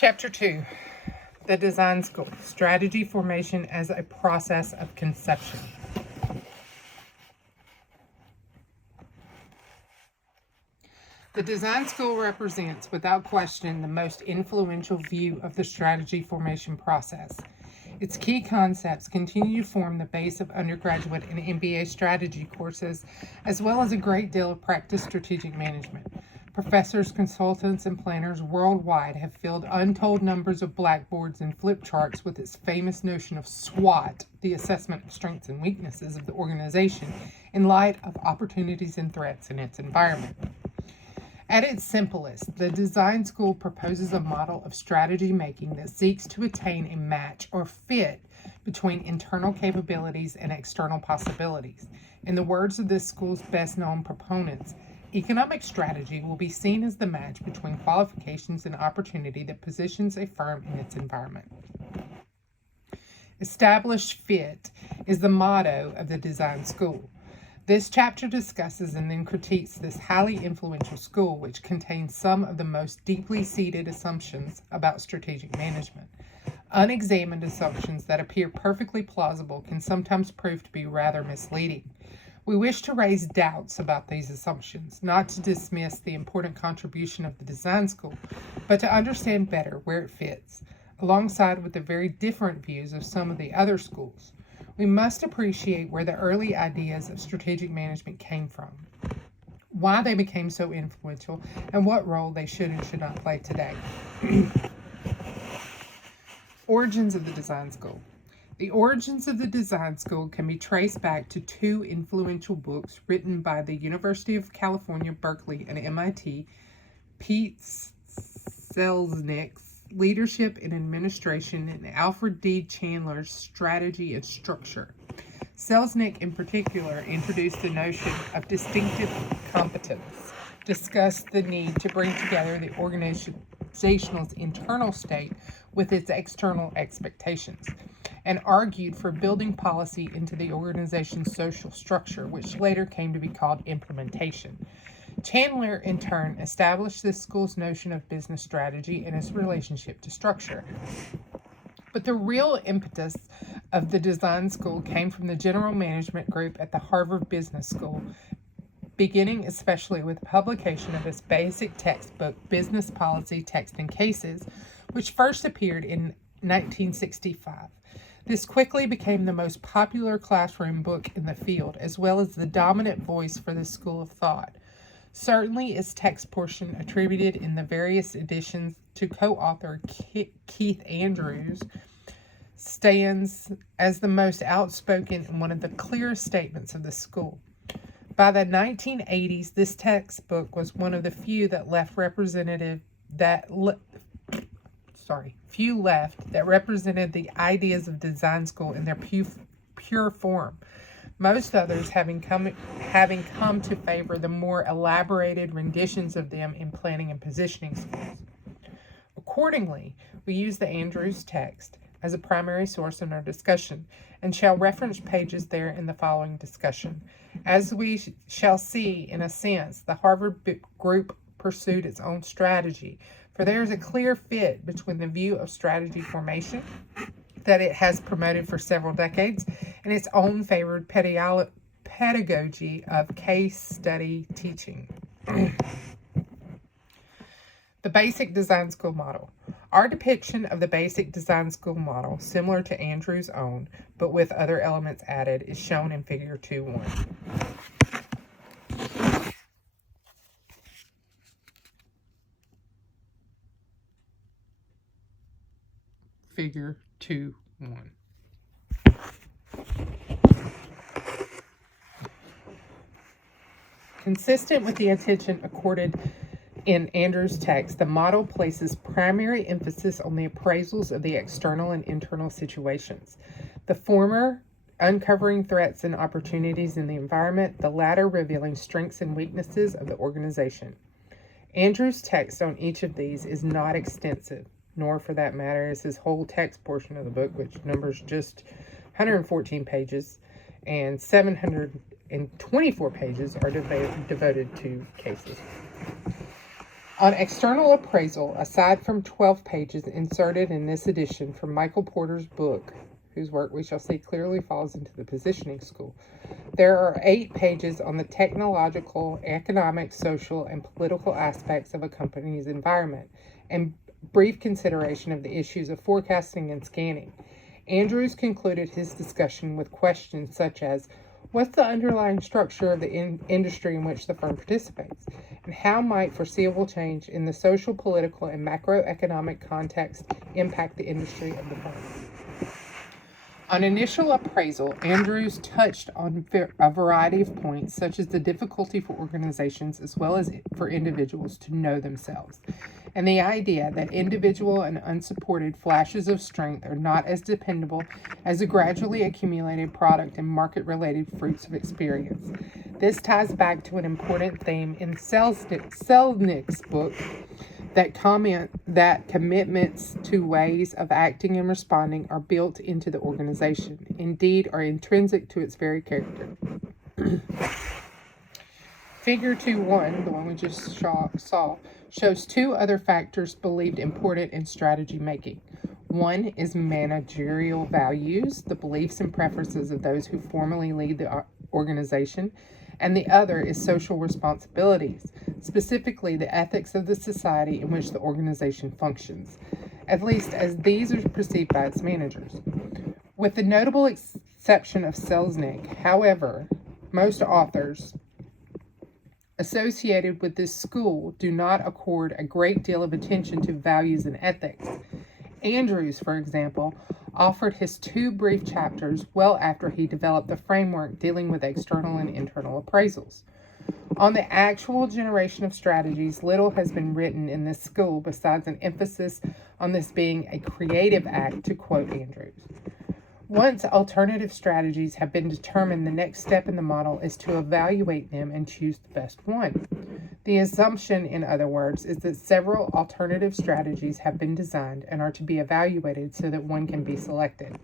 Chapter 2, The Design School, Strategy Formation as a Process of Conception. The design school represents, without question, the most influential view of the strategy formation process. Its key concepts continue to form the base of undergraduate and MBA strategy courses, as well as a great deal of practice strategic management. Professors, consultants, and planners worldwide have filled untold numbers of blackboards and flip charts with its famous notion of SWOT, the assessment of strengths and weaknesses of the organization, in light of opportunities and threats in its environment. At its simplest, the design school proposes a model of strategy making that seeks to attain a match or fit between internal capabilities and external possibilities. In the words of this school's best-known proponents, economic strategy will be seen as the match between qualifications and opportunity that positions a firm in its environment. Established fit is the motto of the design school. This chapter discusses and then critiques this highly influential school, which contains some of the most deeply seated assumptions about strategic management. Unexamined assumptions that appear perfectly plausible can sometimes prove to be rather misleading. We wish to raise doubts about these assumptions, not to dismiss the important contribution of the design school, but to understand better where it fits, alongside with the very different views of some of the other schools. We must appreciate where the early ideas of strategic management came from, why they became so influential, and what role they should and should not play today. Origins of the design school. The origins of the design school can be traced back to two influential books written by the University of California, Berkeley, and MIT, Pete Selznick's Leadership and Administration, and Alfred D. Chandler's Strategy and Structure. Selznick, in particular, introduced the notion of distinctive competence, discussed the need to bring together the organization's internal state with its external expectations, and argued for building policy into the organization's social structure, which later came to be called implementation. Chandler, in turn, established this school's notion of business strategy and its relationship to structure. But the real impetus of the design school came from the general management group at the Harvard Business School, beginning especially with the publication of its basic textbook, Business Policy Text and Cases, which first appeared in 1965. This quickly became the most popular classroom book in the field, as well as the dominant voice for this school of thought. Certainly, its text portion, attributed in the various editions to co-author Keith Andrews, stands as the most outspoken and one of the clearest statements of the school. By the 1980s, this textbook was one of the few that represented the ideas of design school in their pure form. Most others having come to favor the more elaborated renditions of them in planning and positioning schools. Accordingly, we use the Andrews text as a primary source in our discussion, and shall reference pages there in the following discussion. As we shall see, in a sense, the Harvard group pursued its own strategy, for there is a clear fit between the view of strategy formation that it has promoted for several decades and its own favored pedagogy of case study teaching. The basic design school model. Our depiction of the basic design school model, similar to Andrew's own, but with other elements added, is shown in Figure 2.1. Figure 2.1. Consistent with the attention accorded in Andrew's text, the model places primary emphasis on the appraisals of the external and internal situations. The former uncovering threats and opportunities in the environment, the latter revealing strengths and weaknesses of the organization. Andrew's text on each of these is not extensive, nor for that matter is his whole text portion of the book, which numbers just 114 pages, and 724 pages are devoted to cases. On external appraisal, aside from 12 pages inserted in this edition from Michael Porter's book, whose work we shall see clearly falls into the positioning school, there are 8 pages on the technological, economic, social, and political aspects of a company's environment, and brief consideration of the issues of forecasting and scanning. Andrews concluded his discussion with questions such as, what's the underlying structure of the industry in which the firm participates? And how might foreseeable change in the social, political, and macroeconomic context impact the industry of the firm? On initial appraisal, Andrews touched on a variety of points, such as the difficulty for organizations as well as for individuals to know themselves, and the idea that individual and unsupported flashes of strength are not as dependable as the gradually accumulated product and market-related fruits of experience. This ties back to an important theme in Selznick's book, that commitments to ways of acting and responding are built into the organization, indeed are intrinsic to its very character. Figure 2.1, the one we just saw, shows 2 other factors believed important in strategy making. One is managerial values, the beliefs and preferences of those who formally lead the organization, and the other is social responsibilities, specifically the ethics of the society in which the organization functions, at least as these are perceived by its managers. With the notable exception of Selznick, however, most authors associated with this school do not accord a great deal of attention to values and ethics. Andrews, for example, offered his 2 brief chapters well after he developed the framework dealing with external and internal appraisals. On the actual generation of strategies, little has been written in this school besides an emphasis on this being a creative act, to quote Andrews. Once alternative strategies have been determined, the next step in the model is to evaluate them and choose the best one. The assumption, in other words, is that several alternative strategies have been designed and are to be evaluated so that one can be selected.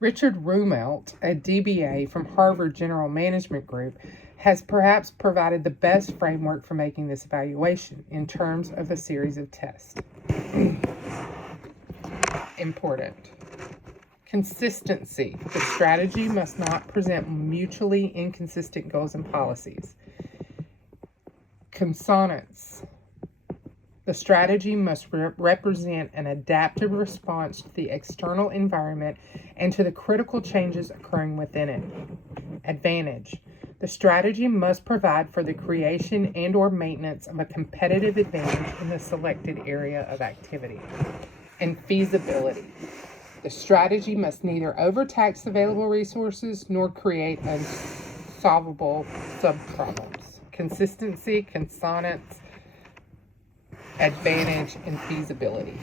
Richard Rumelt, a DBA from Harvard General Management Group, has perhaps provided the best framework for making this evaluation in terms of a series of tests. Important. Consistency. The strategy must not present mutually inconsistent goals and policies. Consonance. The strategy must represent an adaptive response to the external environment and to the critical changes occurring within it. Advantage. The strategy must provide for the creation and or maintenance of a competitive advantage in the selected area of activity. And feasibility. The strategy must neither overtax available resources nor create unsolvable subproblems. Consistency, consonance, advantage, and feasibility.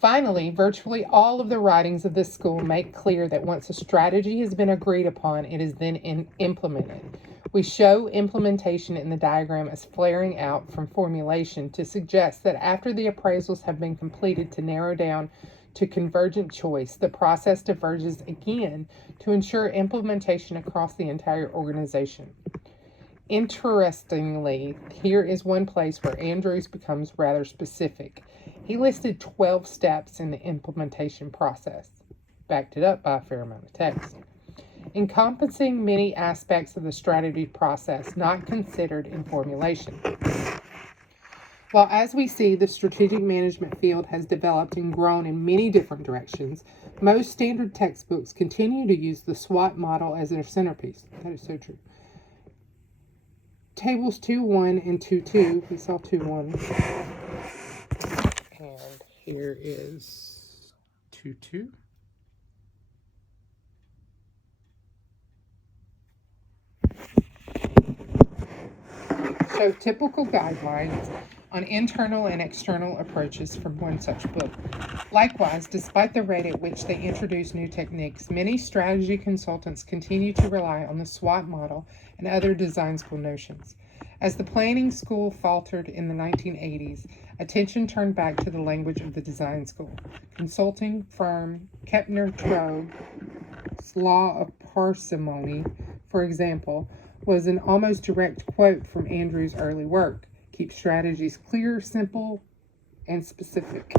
Finally, virtually all of the writings of this school make clear that once a strategy has been agreed upon, it is then implemented. We show implementation in the diagram as flaring out from formulation to suggest that after the appraisals have been completed to narrow down to convergent choice, the process diverges again to ensure implementation across the entire organization. Interestingly, here is one place where Andrews becomes rather specific. He listed 12 steps in the implementation process, backed it up by a fair amount of text, encompassing many aspects of the strategy process not considered in formulation. While, as we see, the strategic management field has developed and grown in many different directions, most standard textbooks continue to use the SWOT model as their centerpiece. That is so true. Tables 2.1 and 2.2, we saw 2.1, and here is 2.2. Show typical guidelines on internal and external approaches from one such book. Likewise, despite the rate at which they introduce new techniques, many strategy consultants continue to rely on the SWOT model and other design school notions. As the planning school faltered in the 1980s, attention turned back to the language of the design school. Consulting firm Kepner-Troege's Law of Parsimony, for example, was an almost direct quote from Andrews' early work. Keep strategies clear, simple, and specific.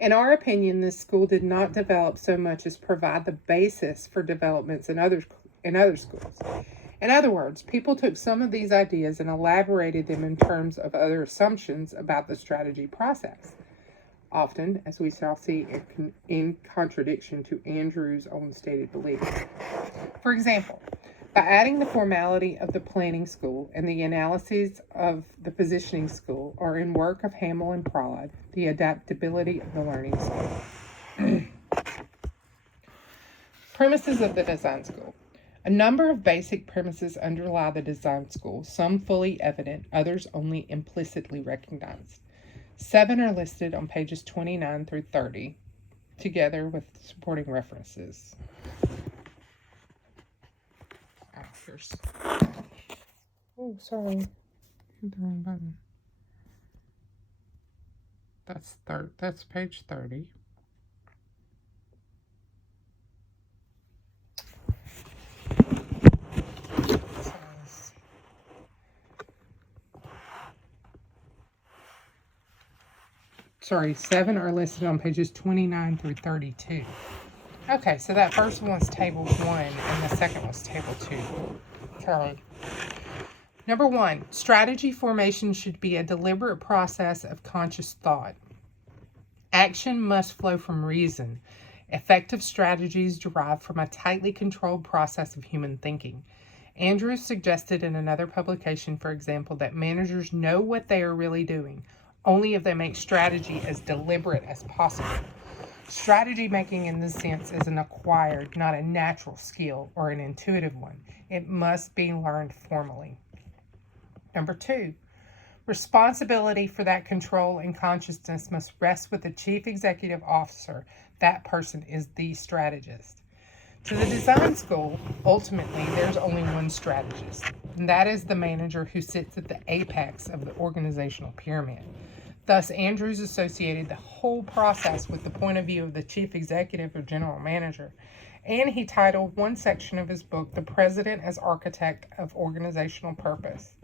In our opinion, this school did not develop so much as provide the basis for developments in other schools. In other words, people took some of these ideas and elaborated them in terms of other assumptions about the strategy process, often, as we shall see, in contradiction to Andrews' own stated beliefs. For example, by adding the formality of the planning school and the analyses of the positioning school, or in work of Hamel and Prahlad, the adaptability of the learning school. Premises of the design school. A number of basic premises underlie the design school, some fully evident, others only implicitly recognized. 7 are listed on pages 29 through 30, together with supporting references. Oh, sorry. Hit the wrong button. That's page 30. Sorry, 7 are listed on pages 29 through 32. Okay, so that first one was table 1 and the second was table 2. Sorry. Number 1, strategy formation should be a deliberate process of conscious thought. Action must flow from reason. Effective strategies derive from a tightly controlled process of human thinking. Andrews suggested in another publication, for example, that managers know what they are really doing, only if they make strategy as deliberate as possible. Strategy making in this sense is an acquired, not a natural skill or an intuitive one. It must be learned formally. Number 2, responsibility for that control and consciousness must rest with the chief executive officer. That person is the strategist. To the design school, ultimately, there's only one strategist, and that is the manager who sits at the apex of the organizational pyramid. Thus, Andrews associated the whole process with the point of view of the chief executive or general manager, and he titled one section of his book, The President as Architect of Organizational Purpose.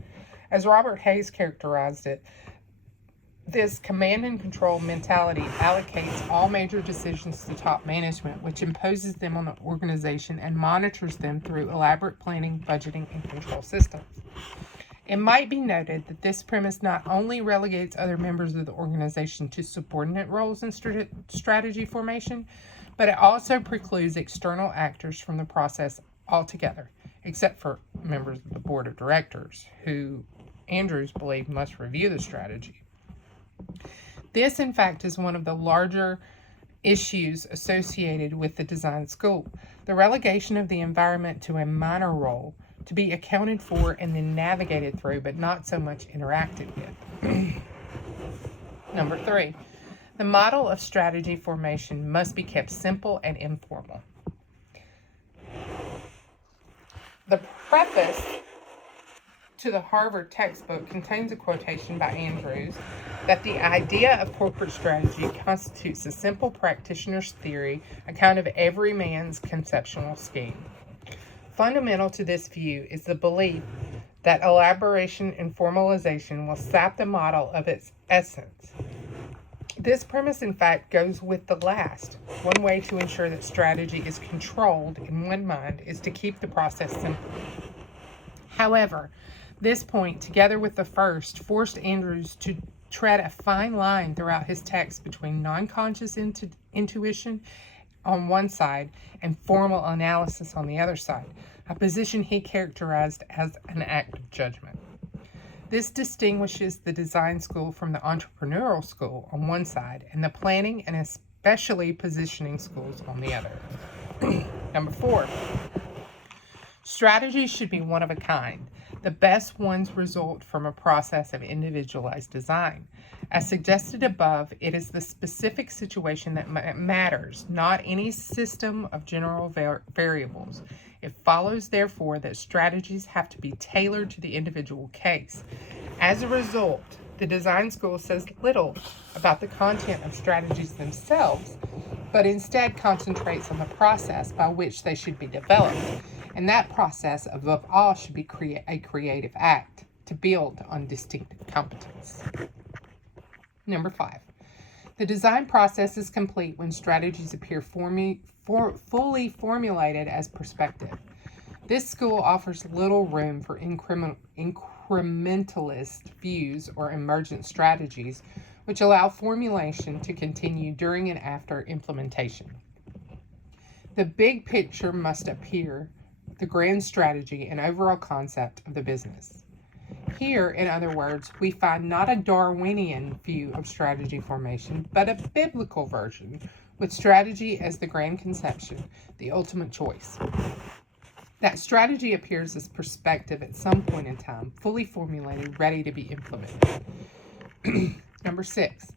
As Robert Hayes characterized it, this command and control mentality allocates all major decisions to top management, which imposes them on the organization and monitors them through elaborate planning, budgeting, and control systems. It might be noted that this premise not only relegates other members of the organization to subordinate roles in strategy formation, but it also precludes external actors from the process altogether, except for members of the board of directors, who Andrews believed must review the strategy. This, in fact, is one of the larger issues associated with the design school. The relegation of the environment to a minor role to be accounted for and then navigated through, but not so much interacted with. Number 3, the model of strategy formation must be kept simple and informal. The preface to the Harvard textbook contains a quotation by Andrews that the idea of corporate strategy constitutes a simple practitioner's theory, a kind of every man's conceptual scheme. Fundamental to this view is the belief that elaboration and formalization will sap the model of its essence. This premise, in fact, goes with the last. One way to ensure that strategy is controlled in one mind is to keep the process simple. However, this point, together with the first, forced Andrews to tread a fine line throughout his text between non-conscious intuition on one side and formal analysis on the other side, a position he characterized as an act of judgment. This distinguishes the design school from the entrepreneurial school on one side and the planning and especially positioning schools on the other. Number 4, strategy should be one of a kind. The best ones result from a process of individualized design. As suggested above, it is the specific situation that matters, not any system of general variables. It follows, therefore, that strategies have to be tailored to the individual case. As a result, the design school says little about the content of strategies themselves, but instead concentrates on the process by which they should be developed. And that process, above all, should be a creative act to build on distinctive competence. Number 5. The design process is complete when strategies appear fully formulated as perspective. This school offers little room for incrementalist views or emergent strategies, which allow formulation to continue during and after implementation. The big picture must appear, the grand strategy and overall concept of the business. Here, in other words, we find not a Darwinian view of strategy formation, but a biblical version, with strategy as the grand conception, the ultimate choice. That strategy appears as perspective at some point in time, fully formulated, ready to be implemented. Number 6,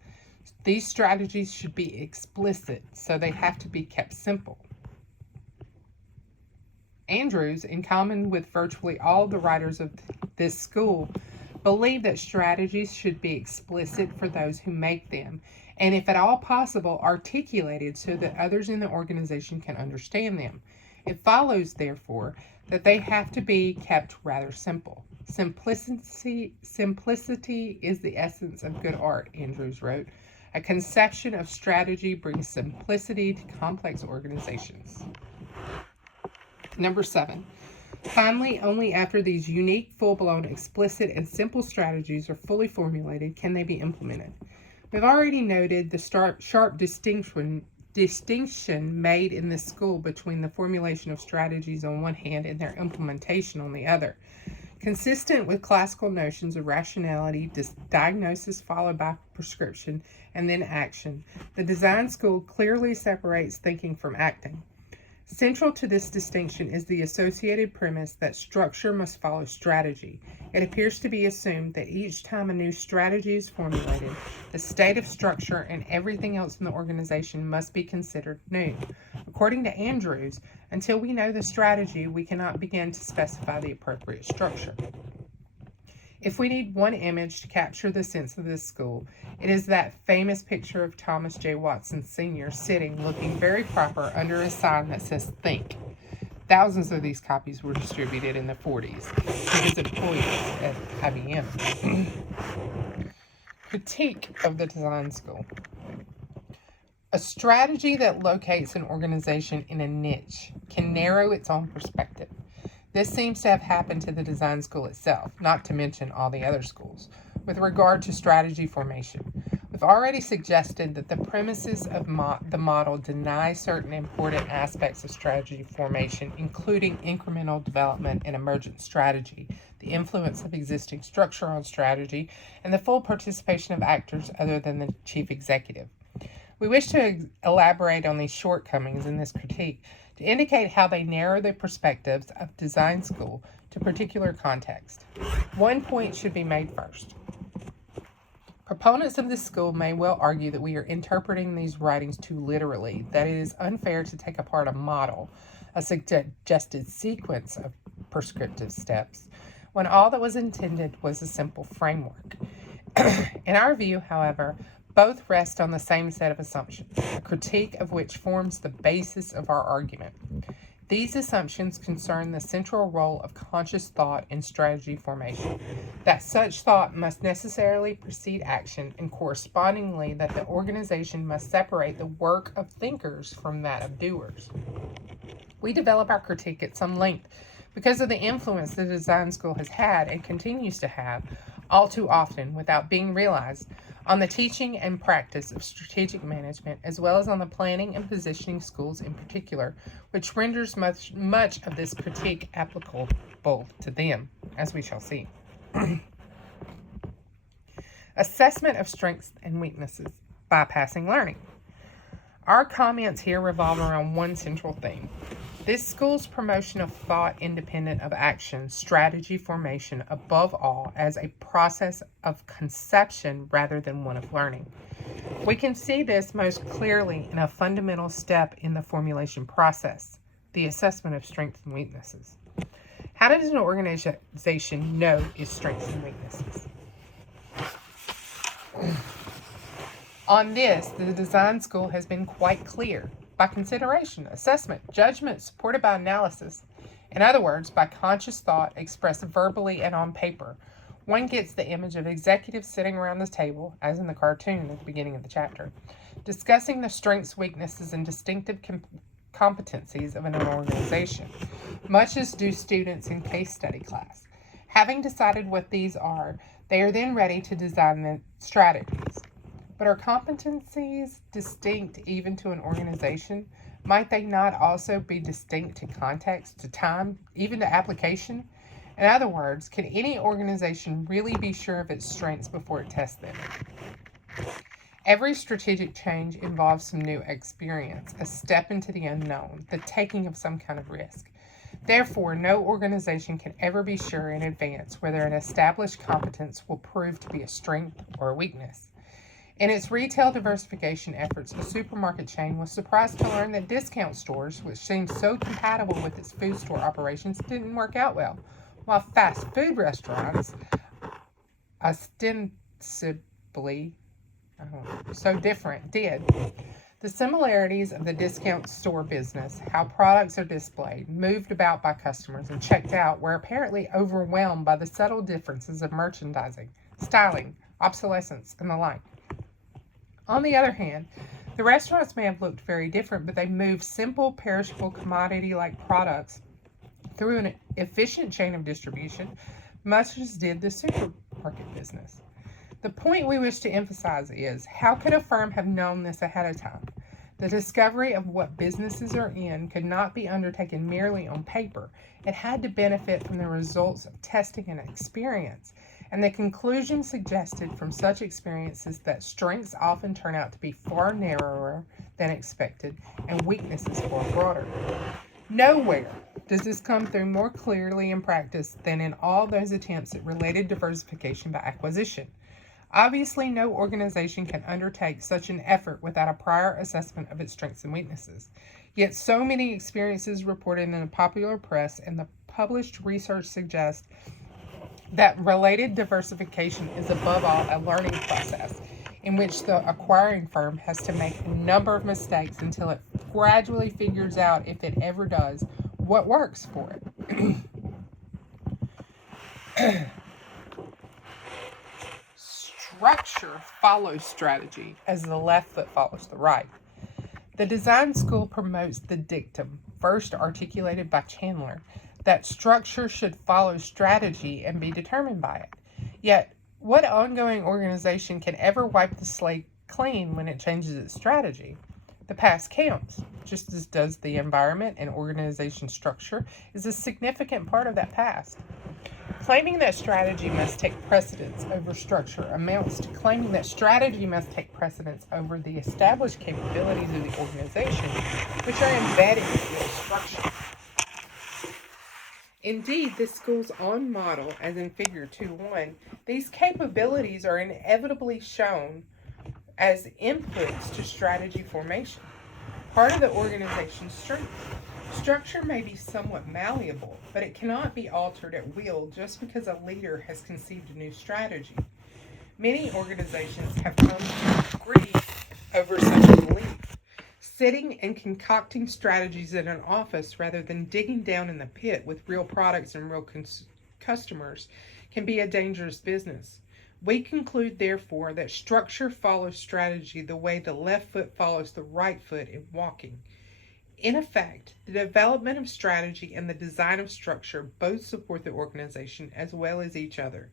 these strategies should be explicit, so they have to be kept simple. Andrews, in common with virtually all the writers of this school, believe that strategies should be explicit for those who make them, and if at all possible, articulated so that others in the organization can understand them. It follows, therefore, that they have to be kept rather simple. Simplicity is the essence of good art, Andrews wrote. A conception of strategy brings simplicity to complex organizations. Number 7. Finally, only after these unique, full-blown, explicit, and simple strategies are fully formulated can they be implemented. We've already noted the sharp distinction made in this school between the formulation of strategies on one hand and their implementation on the other. Consistent with classical notions of rationality, diagnosis followed by prescription, and then action, the design school clearly separates thinking from acting. Central to this distinction is the associated premise that structure must follow strategy. It appears to be assumed that each time a new strategy is formulated, the state of structure and everything else in the organization must be considered new. According to Andrews, until we know the strategy, we cannot begin to specify the appropriate structure. If we need one image to capture the sense of this school, it is that famous picture of Thomas J. Watson Sr. sitting, looking very proper, under a sign that says "Think." Thousands of these copies were distributed in the 40s to his employees at IBM. Critique of the design school. A strategy that locates an organization in a niche can narrow its own perspective. This seems to have happened to the design school itself, not to mention all the other schools, with regard to strategy formation. We've already suggested that the premises of the model deny certain important aspects of strategy formation, including incremental development and emergent strategy, the influence of existing structure on strategy, and the full participation of actors other than the chief executive. We wish to elaborate on these shortcomings in this critique to indicate how they narrow the perspectives of design school to particular context. One point should be made first. Proponents of this school may well argue that we are interpreting these writings too literally, that it is unfair to take apart a model, a suggested sequence of prescriptive steps, when all that was intended was a simple framework. In our view, however, both rest on the same set of assumptions, a critique of which forms the basis of our argument. These assumptions concern the central role of conscious thought in strategy formation, that such thought must necessarily precede action, and correspondingly that the organization must separate the work of thinkers from that of doers. We develop our critique at some length because of the influence the design school has had and continues to have, all too often without being realized, on the teaching and practice of strategic management, as well as on the planning and positioning schools in particular, which renders much of this critique applicable to them, as we shall see. Assessment of strengths and weaknesses, bypassing learning. Our comments here revolve around one central theme. This school's promotion of thought independent of action, strategy formation above all, as a process of conception rather than one of learning. We can see this most clearly in a fundamental step in the formulation process, the assessment of strengths and weaknesses. How does an organization know its strengths and weaknesses? On this, the design school has been quite clear. By consideration, assessment, judgment supported by analysis, In other words, by conscious thought expressed verbally and on paper, one gets the image of executives sitting around the table, as in the cartoon at the beginning of the chapter, discussing the strengths, weaknesses, and distinctive competencies of an organization, much as do students in case study class. Having decided what these are, they are then ready to design the strategies. But are competencies distinct even to an organization? Might they not also be distinct to context, to time, even to application? In other words, can any organization really be sure of its strengths before it tests them? Every strategic change involves some new experience, a step into the unknown, the taking of some kind of risk. Therefore, no organization can ever be sure in advance whether an established competence will prove to be a strength or a weakness. In its retail diversification efforts, a supermarket chain was surprised to learn that discount stores, which seemed so compatible with its food store operations, didn't work out well, while fast food restaurants, ostensibly so different, did. The similarities of the discount store business, how products are displayed, moved about by customers, and checked out, were apparently overwhelmed by the subtle differences of merchandising, styling, obsolescence, and the like. On the other hand, the restaurants may have looked very different, but they moved simple, perishable, commodity-like products through an efficient chain of distribution, much as did the supermarket business. The point we wish to emphasize is, how could a firm have known this ahead of time? The discovery of what businesses are in could not be undertaken merely on paper. It had to benefit from the results of testing and experience. And the conclusion suggested from such experiences that strengths often turn out to be far narrower than expected and weaknesses far broader. Nowhere does this come through more clearly in practice than in all those attempts at related diversification by acquisition. Obviously, no organization can undertake such an effort without a prior assessment of its strengths and weaknesses. Yet so many experiences reported in the popular press and the published research suggest that related diversification is above all a learning process in which the acquiring firm has to make a number of mistakes until it gradually figures out, if it ever does, what works for it. Structure follows strategy as the left foot follows the right. The design school promotes the dictum, first articulated by Chandler, that structure should follow strategy and be determined by it. Yet, what ongoing organization can ever wipe the slate clean when it changes its strategy? The past counts, just as does the environment and organization structure is a significant part of that past. Claiming that strategy must take precedence over structure amounts to claiming that strategy must take precedence over the established capabilities of the organization, which are embedded in the structure. Indeed, this school's own model, as in Figure 2.1, these capabilities are inevitably shown as inputs to strategy formation, part of the organization's strength. Structure may be somewhat malleable, but it cannot be altered at will just because a leader has conceived a new strategy. Many organizations have come to grief over such a belief. Sitting and concocting strategies in an office rather than digging down in the pit with real products and real customers can be a dangerous business. We conclude, therefore, that structure follows strategy the way the left foot follows the right foot in walking. In effect, the development of strategy and the design of structure both support the organization as well as each other.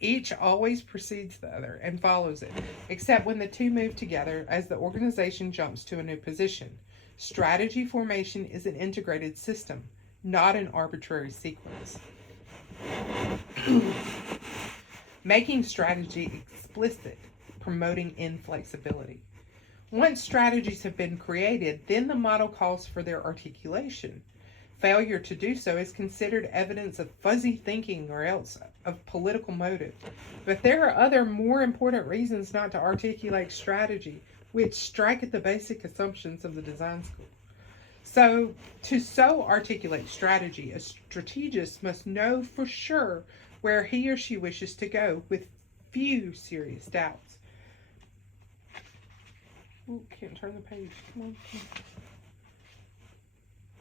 Each always precedes the other and follows it, except when the two move together as the organization jumps to a new position. Strategy formation is an integrated system, not an arbitrary sequence. Making strategy explicit, promoting inflexibility. Once strategies have been created, then the model calls for their articulation. Failure to do so is considered evidence of fuzzy thinking or else of political motive. But there are other more important reasons not to articulate strategy, which strike at the basic assumptions of the design school. So, to so articulate strategy, a strategist must know for sure where he or she wishes to go with few serious doubts. Ooh, can't turn the page. Come on.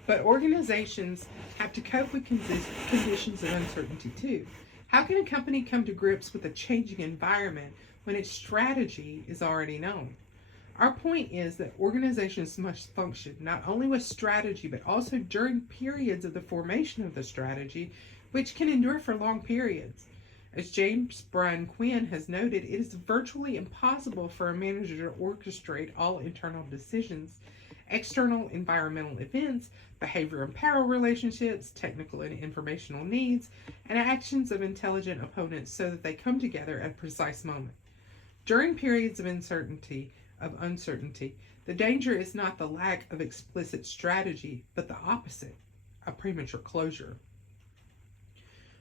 But organizations have to cope with conditions of uncertainty too. How can a company come to grips with a changing environment when its strategy is already known? Our point is that organizations must function not only with strategy, but also during periods of the formation of the strategy, which can endure for long periods. As James Bryan Quinn has noted, it is virtually impossible for a manager to orchestrate all internal decisions, external environmental events, behavior and power relationships, technical and informational needs, and actions of intelligent opponents so that they come together at a precise moment. During periods of uncertainty, the danger is not the lack of explicit strategy, but the opposite, a premature closure.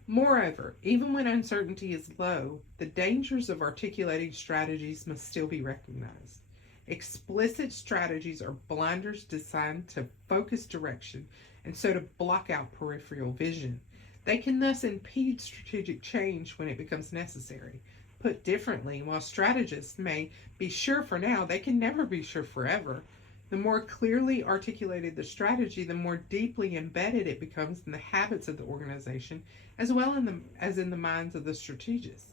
Moreover, even when uncertainty is low, the dangers of articulating strategies must still be recognized. Explicit strategies are blinders designed to focus direction and so to block out peripheral vision. They can thus impede strategic change when it becomes necessary. Put differently, while strategists may be sure for now, they can never be sure forever. The more clearly articulated the strategy, the more deeply embedded it becomes in the habits of the organization, as well as in the minds of the strategists.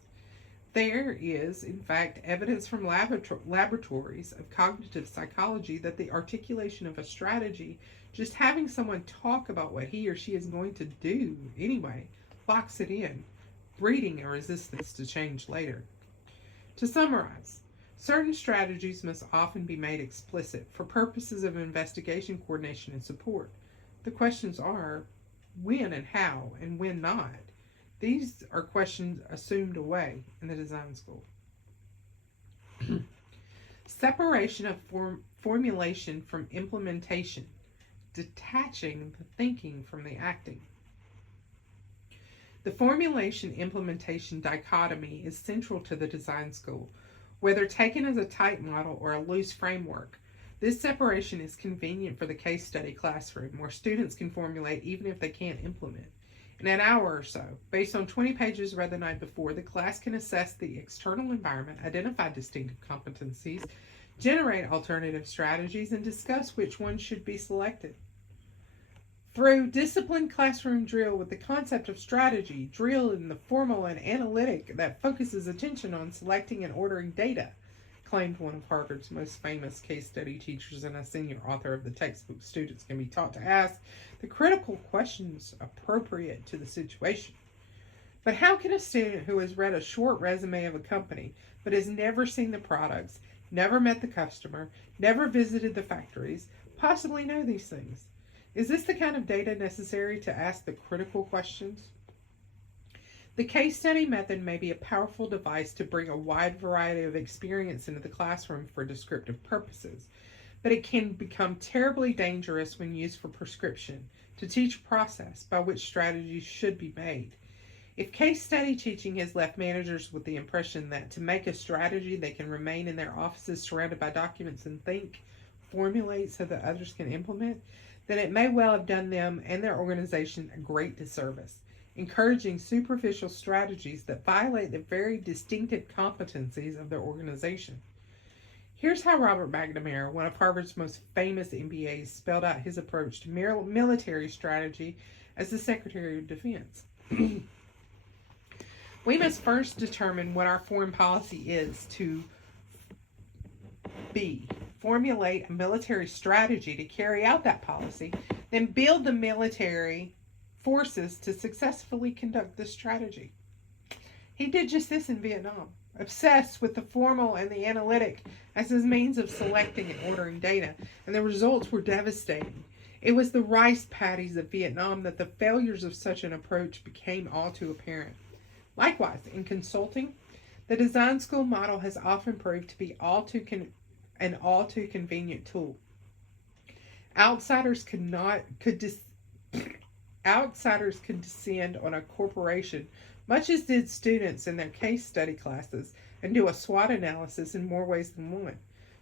There is, in fact, evidence from laboratories of cognitive psychology that the articulation of a strategy, just having someone talk about what he or she is going to do anyway, locks it in, breeding a resistance to change later. To summarize, certain strategies must often be made explicit for purposes of investigation, coordination, and support. The questions are when and how, and when not. These are questions assumed away in the design school. Separation of formulation from implementation, detaching the thinking from the acting. The formulation-implementation dichotomy is central to the design school, whether taken as a tight model or a loose framework. This separation is convenient for the case study classroom, where students can formulate even if they can't implement. In an hour or so, based on 20 pages read the night before, the class can assess the external environment, identify distinctive competencies, generate alternative strategies, and discuss which ones should be selected. Through disciplined classroom drill with the concept of strategy, drill in the formal and analytic that focuses attention on selecting and ordering data, claimed one of Harvard's most famous case study teachers and a senior author of the textbook students can be taught to ask the critical questions appropriate to the situation. But how can a student who has read a short resume of a company but has never seen the products, never met the customer, never visited the factories, possibly know these things? Is this the kind of data necessary to ask the critical questions? The case study method may be a powerful device to bring a wide variety of experience into the classroom for descriptive purposes, but it can become terribly dangerous when used for prescription, to teach a process by which strategies should be made. If case study teaching has left managers with the impression that to make a strategy they can remain in their offices surrounded by documents and think, formulate so that others can implement, then it may well have done them and their organization a great disservice, encouraging superficial strategies that violate the very distinctive competencies of their organization. Here's how Robert McNamara, one of Harvard's most famous MBAs, spelled out his approach to military strategy as the Secretary of Defense. We must first determine what our foreign policy is to be. Formulate a military strategy to carry out that policy, then build the military forces to successfully conduct this strategy. He did just this in Vietnam, obsessed with the formal and the analytic as his means of selecting and ordering data, and the results were devastating. It was the rice paddies of Vietnam that the failures of such an approach became all too apparent. Likewise, in consulting, the design school model has often proved to be an all too convenient tool. Outsiders could descend on a corporation, much as did students in their case study classes, and do a SWOT analysis in more ways than one.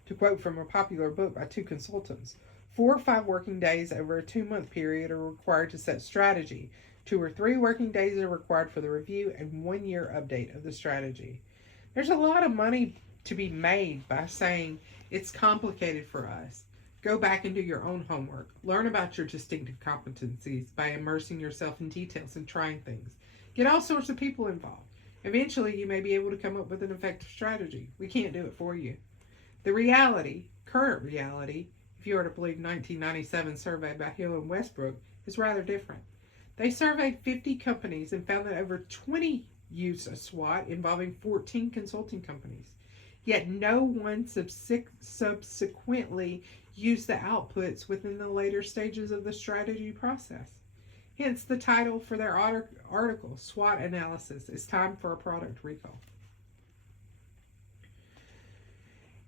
To quote from a popular book by two consultants, 4 or 5 working days over a 2-month period are required to set strategy. 2 or 3 working days are required for the review, and 1 year update of the strategy. There's a lot of money to be made by saying it's complicated for us. Go back and do your own homework. Learn about your distinctive competencies by immersing yourself in details and trying things. Get all sorts of people involved. Eventually, you may be able to come up with an effective strategy. We can't do it for you. The reality, current reality, if you are to believe 1997 survey by Hill and Westbrook, is rather different. They surveyed 50 companies and found that over 20 used a SWOT involving 14 consulting companies. Yet no one subsequently used the outputs within the later stages of the strategy process. Hence the title for their article, SWOT Analysis, It's Time for a Product Recall.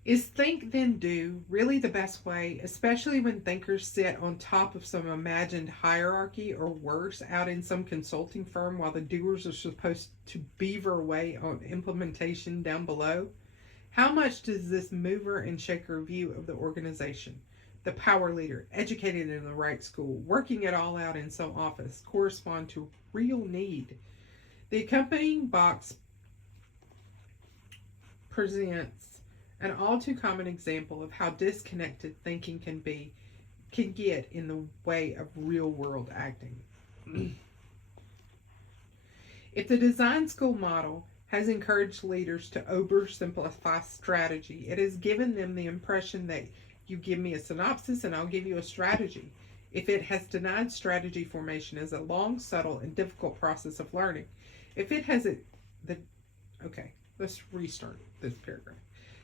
Is think then do really the best way, especially when thinkers sit on top of some imagined hierarchy or worse out in some consulting firm while the doers are supposed to beaver away on implementation down below? How much does this mover and shaker view of the organization, the power leader, educated in the right school, working it all out in some office, correspond to real need? The accompanying box presents an all too common example of how disconnected thinking can get in the way of real world acting. If the design school model has encouraged leaders to oversimplify strategy, it has given them the impression that you give me a synopsis and I'll give you a strategy. If it has denied strategy formation as a long, subtle, and difficult process of learning, let's restart this paragraph.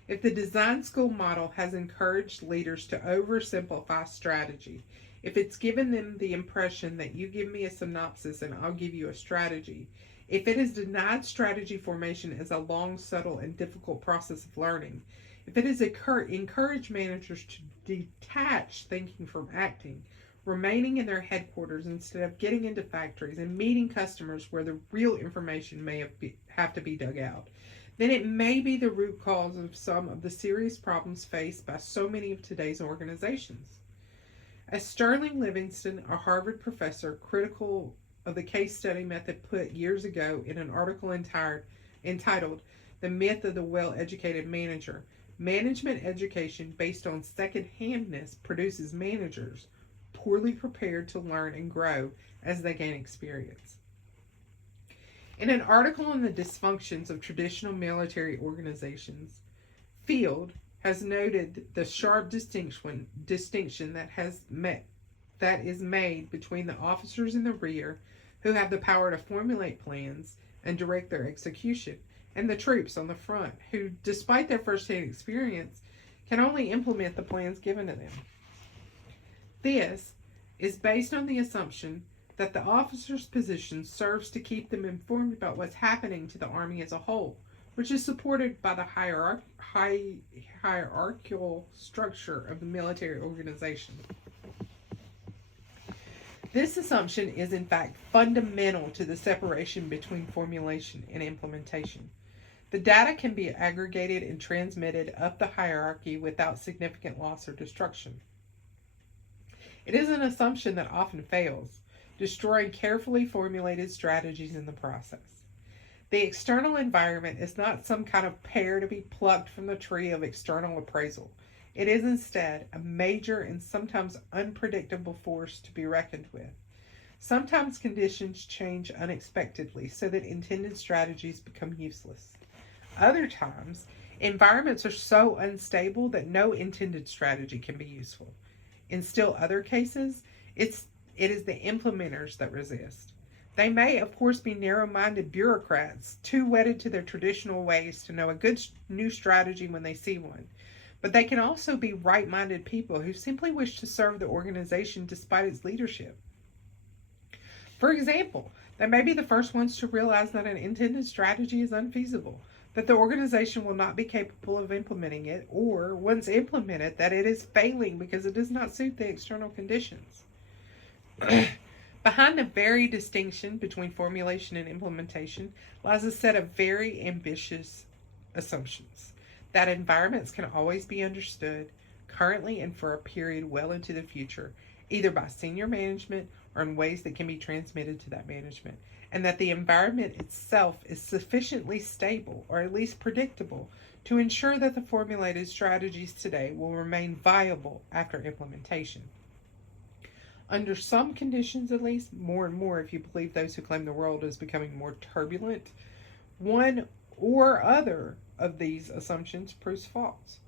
If the design school model has encouraged leaders to oversimplify strategy, if it's given them the impression that you give me a synopsis and I'll give you a strategy, if it has denied strategy formation as a long, subtle, and difficult process of learning, if it has encouraged managers to detach thinking from acting, remaining in their headquarters instead of getting into factories and meeting customers where the real information may have to be dug out, then it may be the root cause of some of the serious problems faced by so many of today's organizations. As Sterling Livingston, a Harvard professor, critical of the case study method, put years ago in an article entitled The Myth of the Well-Educated Manager, management education based on second-handness produces managers poorly prepared to learn and grow as they gain experience. In an article on the dysfunctions of traditional military organizations, Field has noted the sharp distinction that is made between the officers in the rear, who have the power to formulate plans and direct their execution, and the troops on the front, who, despite their first-hand experience, can only implement the plans given to them. This is based on the assumption that the officer's position serves to keep them informed about what's happening to the Army as a whole, which is supported by the hierarchical structure of the military organization. This assumption is in fact fundamental to the separation between formulation and implementation. The data can be aggregated and transmitted up the hierarchy without significant loss or destruction. It is an assumption that often fails, destroying carefully formulated strategies in the process. The external environment is not some kind of pear to be plucked from the tree of external appraisal. It is instead a major and sometimes unpredictable force to be reckoned with. Sometimes conditions change unexpectedly so that intended strategies become useless. Other times, environments are so unstable that no intended strategy can be useful. In still other cases, it is the implementers that resist. They may, of course, be narrow-minded bureaucrats, too wedded to their traditional ways to know a good new strategy when they see one. But they can also be right-minded people who simply wish to serve the organization despite its leadership. For example, they may be the first ones to realize that an intended strategy is unfeasible, that the organization will not be capable of implementing it, or, once implemented, that it is failing because it does not suit the external conditions. Behind the very distinction between formulation and implementation lies a set of very ambitious assumptions that environments can always be understood, currently and for a period well into the future, either by senior management or in ways that can be transmitted to that management, and that the environment itself is sufficiently stable, or at least predictable, to ensure that the formulated strategies today will remain viable after implementation. Under some conditions, at least, more and more, if you believe those who claim the world is becoming more turbulent, one or other of these assumptions proves false.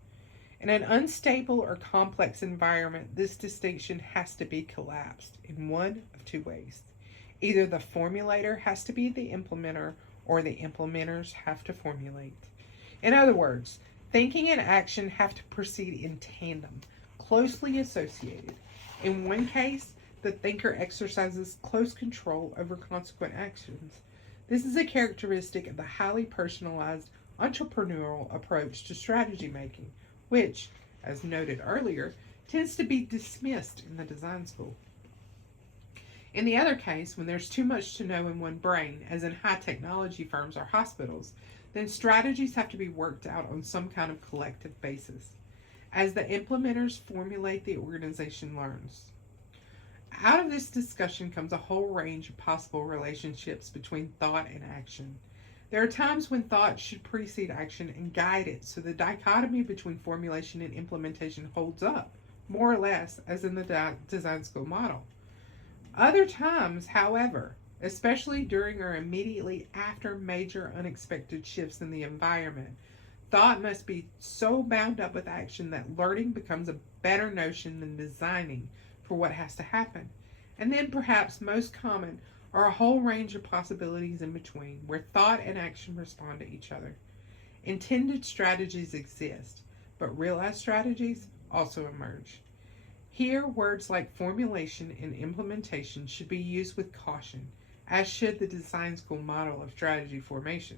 In an unstable or complex environment, this distinction has to be collapsed in one of two ways. Either the formulator has to be the implementer, or the implementers have to formulate. In other words, thinking and action have to proceed in tandem, closely associated. In one case, the thinker exercises close control over consequent actions. This is a characteristic of the highly personalized entrepreneurial approach to strategy making, which, as noted earlier, tends to be dismissed in the design school. In the other case, when there's too much to know in one brain, as in high technology firms or hospitals, then strategies have to be worked out on some kind of collective basis. As the implementers formulate, the organization learns. Out of this discussion comes a whole range of possible relationships between thought and action. There are times when thought should precede action and guide it, so the dichotomy between formulation and implementation holds up, more or less, as in the design school model. Other times, however, especially during or immediately after major unexpected shifts in the environment, thought must be so bound up with action that learning becomes a better notion than designing for what has to happen. And then, perhaps most common, are a whole range of possibilities in between, where thought and action respond to each other. Intended strategies exist, but realized strategies also emerge. Here, words like formulation and implementation should be used with caution, as should the design school model of strategy formation.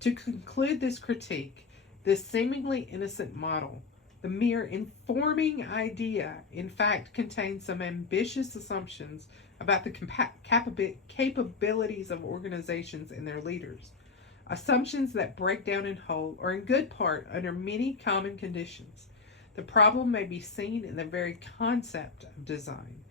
To conclude this critique, this seemingly innocent model, the mere informing idea, in fact, contains some ambitious assumptions about the capabilities of organizations and their leaders. Assumptions that break down in whole, or in good part, under many common conditions. The problem may be seen in the very concept of design,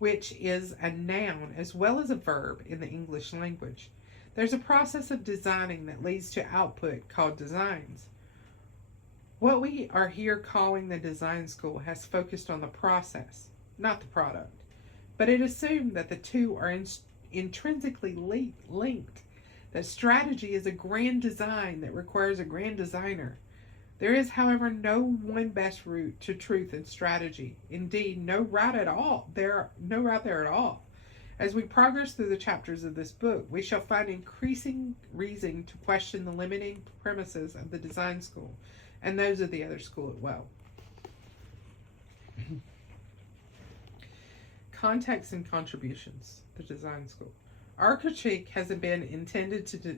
which is a noun as well as a verb in the English language. There's a process of designing that leads to output called designs. What we are here calling the design school has focused on the process, not the product, but it assumed that the two are intrinsically linked, that strategy is a grand design that requires a grand designer. There is, however, no one best route to truth in strategy. Indeed, no route there at all. As we progress through the chapters of this book, we shall find increasing reason to question the limiting premises of the design school and those of the other school as well. Context and contributions, the design school. Our critique has been intended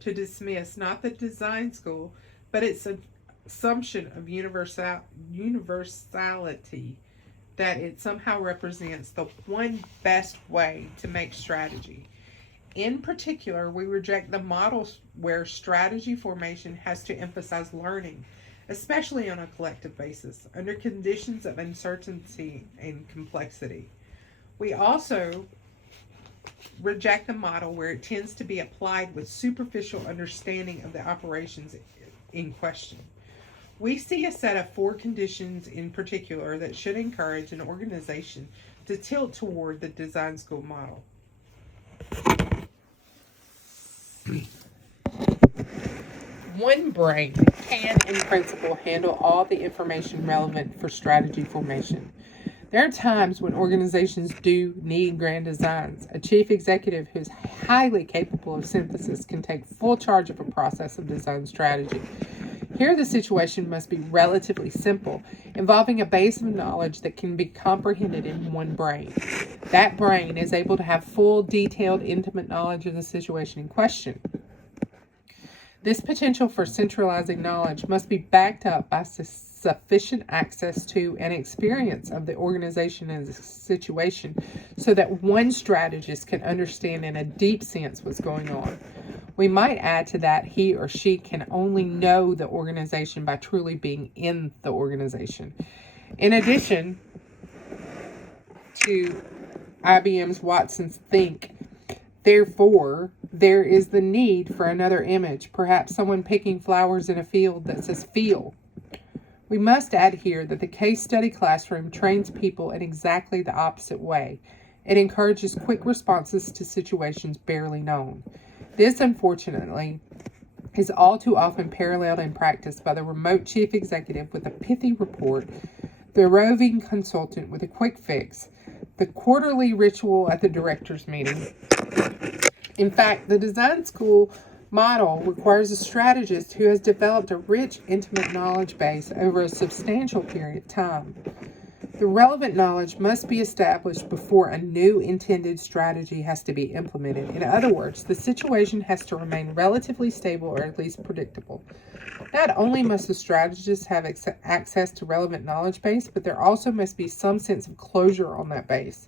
to dismiss not the design school, but its assumption of universality, that it somehow represents the one best way to make strategy. In particular, we reject the models where strategy formation has to emphasize learning, especially on a collective basis, under conditions of uncertainty and complexity. We also reject the model where it tends to be applied with superficial understanding of the operations in question. We see a set of 4 conditions in particular that should encourage an organization to tilt toward the design school model. One brain can, in principle, handle all the information relevant for strategy formation. There are times when organizations do need grand designs. A chief executive who is highly capable of synthesis can take full charge of a process of design strategy. Here, the situation must be relatively simple, involving a base of knowledge that can be comprehended in one brain. That brain is able to have full, detailed, intimate knowledge of the situation in question. This potential for centralizing knowledge must be backed up by sufficient access to and experience of the organization and the situation so that one strategist can understand in a deep sense what's going on. We might add to that he or she can only know the organization by truly being in the organization. In addition to IBM's Watson's Think. Therefore, there is the need for another image, perhaps someone picking flowers in a field that says feel. We must add here that the case study classroom trains people in exactly the opposite way. It encourages quick responses to situations barely known. This, unfortunately, is all too often paralleled in practice by the remote chief executive with a pithy report, the roving consultant with a quick fix, the quarterly ritual at the director's meeting. In fact, the design school model requires a strategist who has developed a rich, intimate knowledge base over a substantial period of time. The relevant knowledge must be established before a new intended strategy has to be implemented. In other words, the situation has to remain relatively stable or at least predictable. Not only must the strategist have access to relevant knowledge base, but there also must be some sense of closure on that base.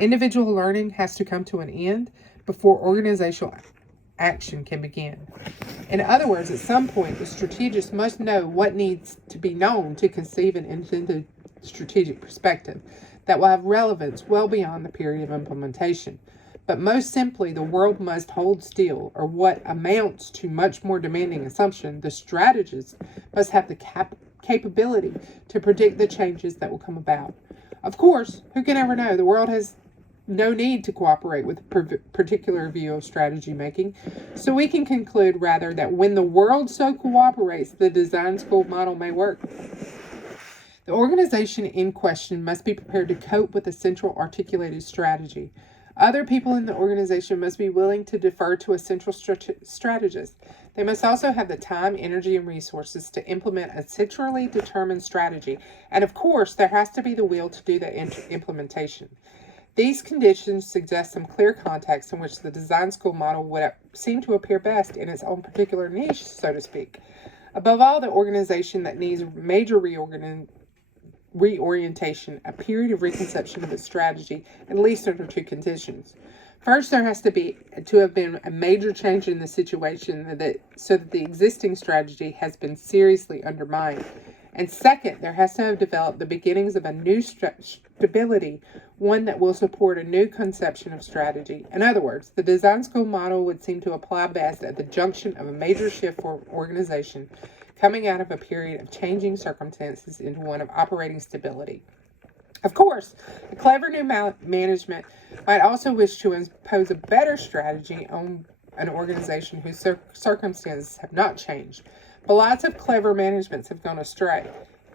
Individual learning has to come to an end before organizational action can begin. In other words, at some point, the strategist must know what needs to be known to conceive an intended strategic perspective that will have relevance well beyond the period of implementation. But most simply, the world must hold still, or what amounts to much more demanding assumption, the strategist must have the capability to predict the changes that will come about. Of course, who can ever know? The world has no need to cooperate with a particular view of strategy making. So we can conclude rather that when the world so cooperates, the design school model may work. The organization in question must be prepared to cope with a central articulated strategy. Other people in the organization must be willing to defer to a central strategist. They must also have the time, energy, and resources to implement a centrally determined strategy. And of course, there has to be the will to do the implementation. These conditions suggest some clear context in which the design school model would seem to appear best in its own particular niche, so to speak. Above all, the organization that needs major reorientation, a period of reconception of its strategy, at least under two conditions. First, there has to have been a major change in the situation so that the existing strategy has been seriously undermined. And second, there has to have developed the beginnings of a new stability, one that will support a new conception of strategy. In other words, the design school model would seem to apply best at the junction of a major shift for organization coming out of a period of changing circumstances into one of operating stability. Of course, a clever new management might also wish to impose a better strategy on an organization whose circumstances have not changed. But lots of clever managements have gone astray.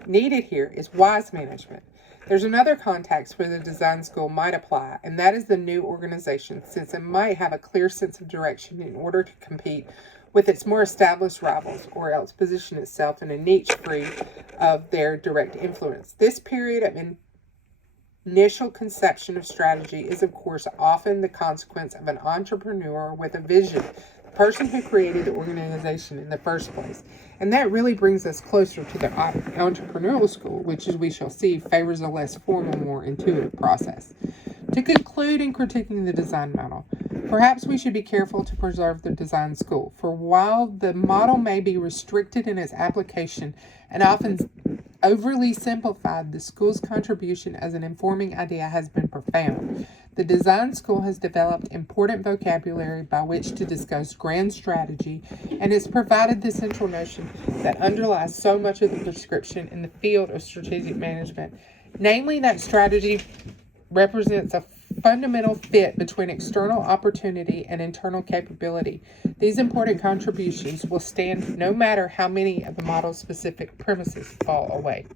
Needed here is wise management. There's another context where the design school might apply, and that is the new organization, since it might have a clear sense of direction in order to compete with its more established rivals, or else position itself in a niche free of their direct influence. This period of initial conception of strategy is, of course, often the consequence of an entrepreneur with a vision, the person who created the organization in the first place. And that really brings us closer to the entrepreneurial school, which, as we shall see, favors a less formal, more intuitive process. To conclude in critiquing the design model, perhaps we should be careful to preserve the design school, for while the model may be restricted in its application and often overly simplified, the school's contribution as an informing idea has been profound. The design school has developed important vocabulary by which to discuss grand strategy, and has provided the central notion that underlies so much of the prescription in the field of strategic management, namely that strategy represents a fundamental fit between external opportunity and internal capability. These important contributions will stand no matter how many of the model's specific premises fall away.